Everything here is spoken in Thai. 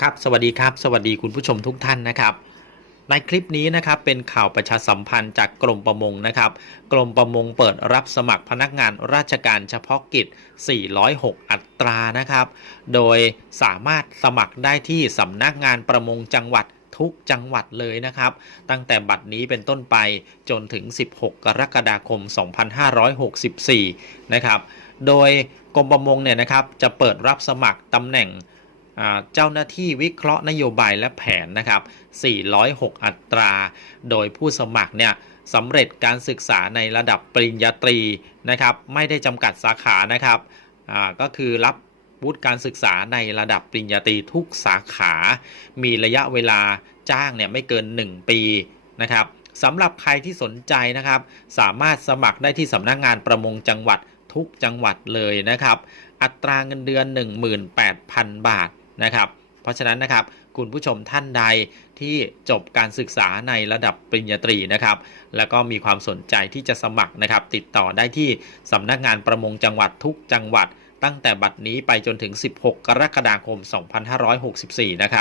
ครับสวัสดีครับ สวัสดีคุณผู้ชมทุกท่านนะครับในคลิปนี้นะครับเป็นข่าวประชาสัมพันธ์จากกรมประมงนะครับ กรมประมงเปิดรับสมัครพนักงานราชการเฉพาะกิจ 406 อัตรานะครับ โดยสามารถสมัครได้ที่สำนักงานประมงจังหวัดทุกจังหวัดเลยนะครับ ตั้งแต่บัดนี้เป็นต้นไปจนถึง 16 กรกฎาคม 2564 นะครับ โดยกรมประมงเนี่ยนะครับจะเปิดรับสมัครตำแหน่ง เจ้าหน้าที่วิเคราะห์นโยบายและแผนนะครับ 406 อัตรา โดยผู้สมัครเนี่ยสำเร็จการศึกษาในระดับปริญญาตรีนะครับ ไม่ได้จำกัดสาขานะครับ ก็คือรับวุฒิการศึกษาในระดับปริญญาตรีทุกสาขา มีระยะเวลาจ้างเนี่ยไม่เกิน 1 ปีนะครับสำหรับใครที่สนใจนะครับ สามารถสมัครได้ที่สำนักงานประมงจังหวัดทุกจังหวัดเลยนะครับ อัตราเงินเดือน 18,000 บาท นะครับ เพราะฉะนั้นนะครับคุณผู้ชมท่านใดที่จบการศึกษาในระดับปริญญาตรีนะครับ แล้วก็มีความสนใจที่จะสมัครนะครับ ติดต่อได้ที่สำนักงานประมงจังหวัดทุกจังหวัด ตั้งแต่บัดนี้ไปจนถึง 16 กรกฎาคม 2564 นะครับ